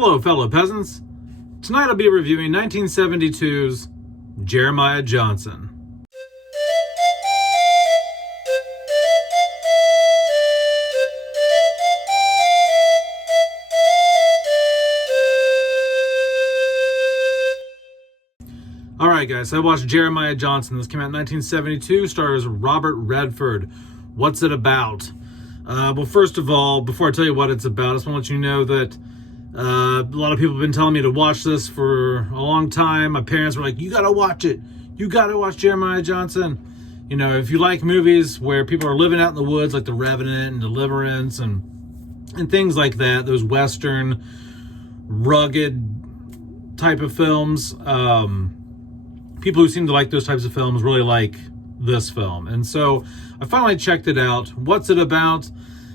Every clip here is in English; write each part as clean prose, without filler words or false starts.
Hello, fellow peasants. Tonight I'll be reviewing 1972's Jeremiah Johnson. Alright guys, I watched Jeremiah Johnson. This came out in 1972, stars Robert Redford. What's it about? Well, first of all, before I tell you what it's about, I just want to let you know that a lot of people have been telling me to watch this for a long time. My parents were like, you gotta watch it. You gotta watch Jeremiah Johnson. You know, if you like movies where people are living out in the woods, like The Revenant and Deliverance and things like that, those Western, rugged type of films, people who seem to like those types of films really like this film. And so I finally checked it out. What's it about?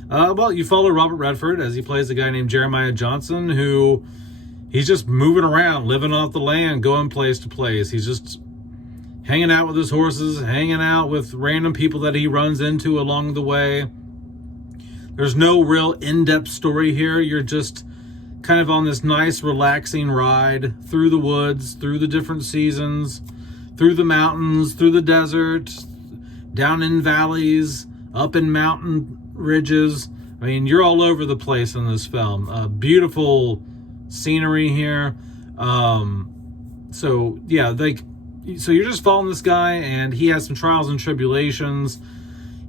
Well, you follow Robert Redford as he plays a guy named Jeremiah Johnson, who he's just moving around, living off the land, going place to place. He's just hanging out with his horses, hanging out with random people that he runs into along the way. There's no real in-depth story here. You're just kind of on this nice, relaxing ride through the woods, through the different seasons, through the mountains, through the desert, down in valleys, up in mountain ridges. I mean, you're all over the place in this film. Beautiful scenery here. So yeah, so you're just following this guy, and he has some trials and tribulations.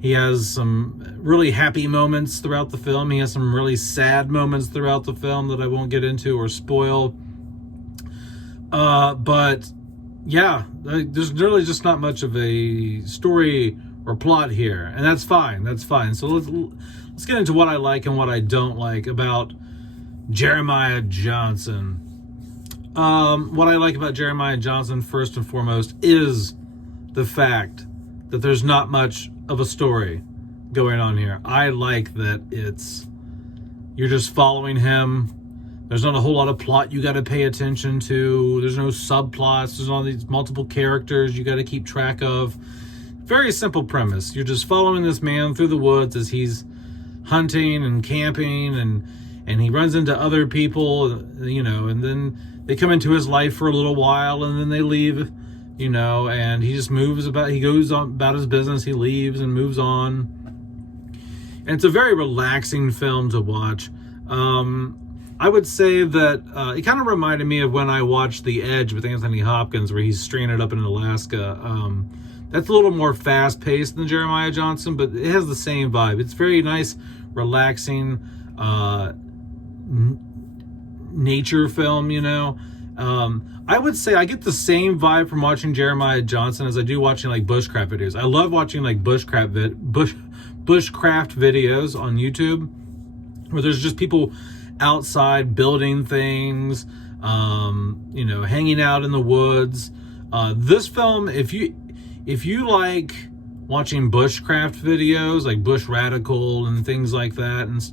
He has some really happy moments throughout the film. He has some really sad moments throughout the film that I won't get into or spoil. But yeah, there's really just not much of a story or plot here, and that's fine. That's fine. So let's get into what I like and what I don't like about Jeremiah Johnson. What I like about Jeremiah Johnson, first and foremost, is the fact that there's not much of a story going on here. I like that you're just following him. There's not a whole lot of plot you got to pay attention to. There's no subplots. There's all these multiple characters you got to keep track of. Very simple premise. You're just following this man through the woods as he's hunting and camping, and he runs into other people, you know, and then they come into his life for a little while, and then they leave, you know, and he just he goes on about his business, he leaves and moves on. And it's a very relaxing film to watch. I would say that it kind of reminded me of when I watched The Edge with Anthony Hopkins, where he's stranded up in Alaska. That's a little more fast-paced than Jeremiah Johnson, but it has the same vibe. It's very nice, relaxing nature film, you know. I would say I get the same vibe from watching Jeremiah Johnson as I do watching like bushcraft videos. I love watching like bushcraft videos on YouTube, where there's just people outside building things, you know, hanging out in the woods. This film, if you like watching bushcraft videos, like Bush Radical and things like that, and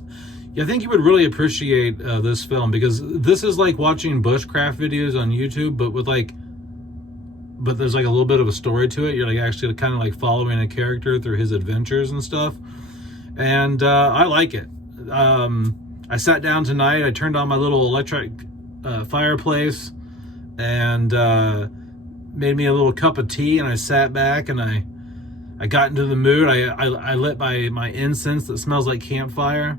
I think you would really appreciate this film, because this is like watching bushcraft videos on YouTube, but there's like a little bit of a story to it. You're like actually kind of like following a character through his adventures and stuff, and I like it. I sat down tonight, I turned on my little electric fireplace, and made me a little cup of tea, and I sat back and I got into the mood. I lit my incense that smells like campfire,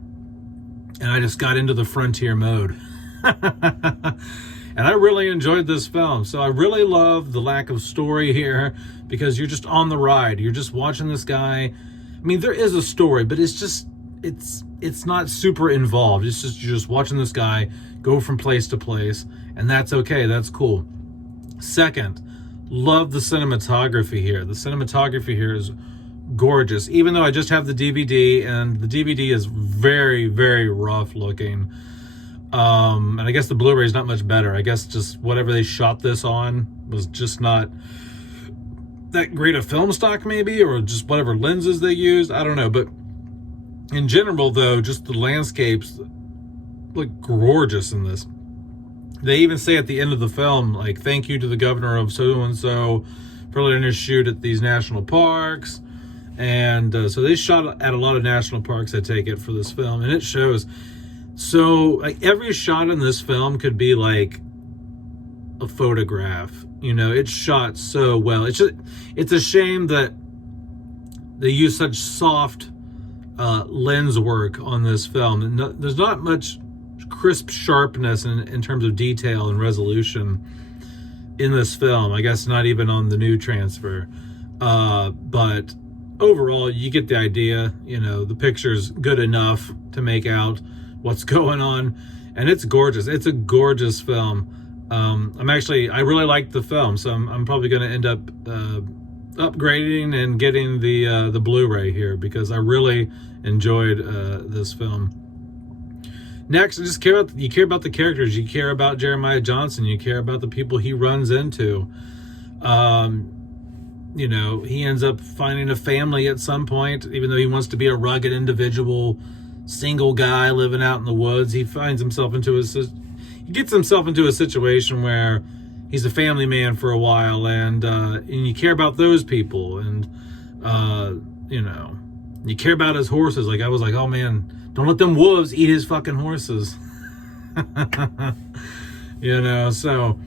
and I just got into the frontier mode. And I really enjoyed this film. So I really love the lack of story here, because you're just on the ride. You're just watching this guy. I mean, there is a story, but it's not super involved. It's just, you're just watching this guy go from place to place, and that's okay. That's cool. Second, love the cinematography here. The cinematography here is gorgeous, even though I just have the DVD, and the DVD is very, very rough looking. And I guess the Blu-ray is not much better. I guess just whatever they shot this on was just not that great a film stock, maybe, or just whatever lenses they used. I don't know. But in general, though, just the landscapes look gorgeous in this. They even say at the end of the film, like, thank you to the governor of so-and-so for letting us shoot at these national parks. And so they shot at a lot of national parks, I take it, for this film. And it shows So like every shot in this film could be like a photograph. You know, it's shot so well. It's a shame that they use such soft lens work on this film. There's not much crisp sharpness in terms of detail and resolution in this film. I guess not even on the new transfer. But overall, you get the idea. You know, the picture's good enough to make out what's going on, and it's gorgeous. It's a gorgeous film. I really like the film, so I'm probably going to end up upgrading and getting the Blu-ray here because I really enjoyed this film. Next, you care about the characters. You care about Jeremiah Johnson. You care about the people he runs into. You know, he ends up finding a family at some point, even though he wants to be a rugged individual, single guy living out in the woods. He gets himself into a situation where he's a family man for a while, and you care about those people, and you know, you care about his horses. Like I was like, oh man, don't let them wolves eat his fucking horses. You know, so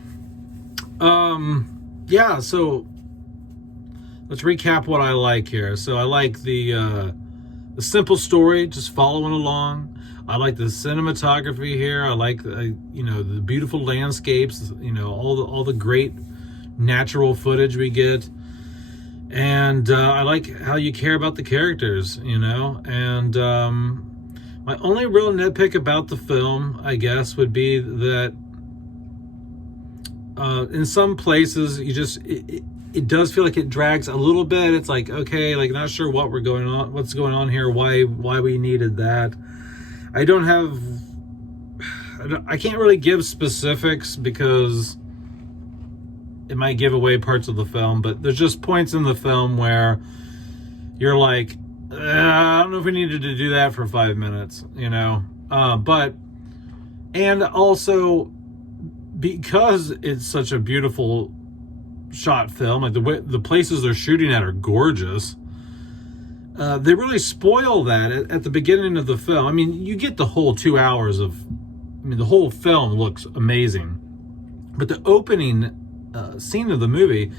yeah, so let's recap what I like here. So I like the simple story, just following along. I like the cinematography here. I like you know, the beautiful landscapes. You know, all the great natural footage we get, and I like how you care about the characters. You know, and my only real nitpick about the film, I guess, would be that in some places it does feel like it drags a little bit. It's like, okay, like not sure what's going on here, why we needed that. I can't really give specifics because it might give away parts of the film, but there's just points in the film where you're like, I don't know if we needed to do that for 5 minutes, you know? And also because it's such a beautiful shot film, like the places they're shooting at are gorgeous. They really spoil that at the beginning of the film. I mean, you get the whole 2 hours the whole film looks amazing. But the opening scene of the movie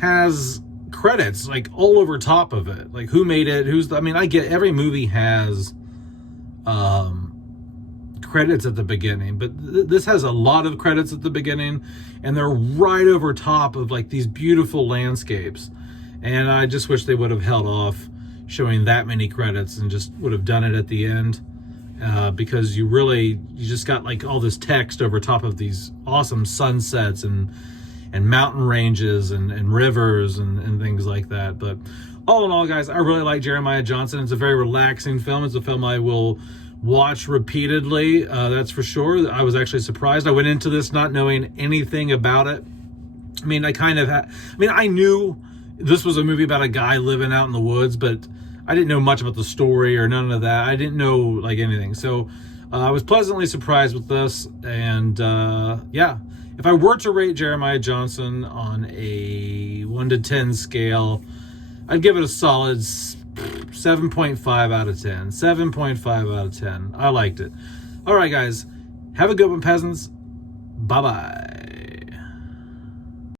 has credits like all over top of it. Like who made it, I get every movie has credits at the beginning, but this has a lot of credits at the beginning, and they're right over top of like these beautiful landscapes. And I just wish they would have held off showing that many credits and just would have done it at the end, because you just got like all this text over top of these awesome sunsets and mountain ranges and rivers and things like that. But all in all, guys, I really like Jeremiah Johnson. It's a very relaxing film. It's a film I will watch repeatedly, that's for sure. I was actually surprised. I went into this not knowing anything about it. I mean, I knew this was a movie about a guy living out in the woods, but I didn't know much about the story or none of that. I didn't know like anything. So I was pleasantly surprised with this. And yeah, if I were to rate Jeremiah Johnson on a 1 to 10 scale, I'd give it a solid 7.5 out of 10. 7.5 out of 10. I liked it. All right, guys. Have a good one, peasants. Bye-bye.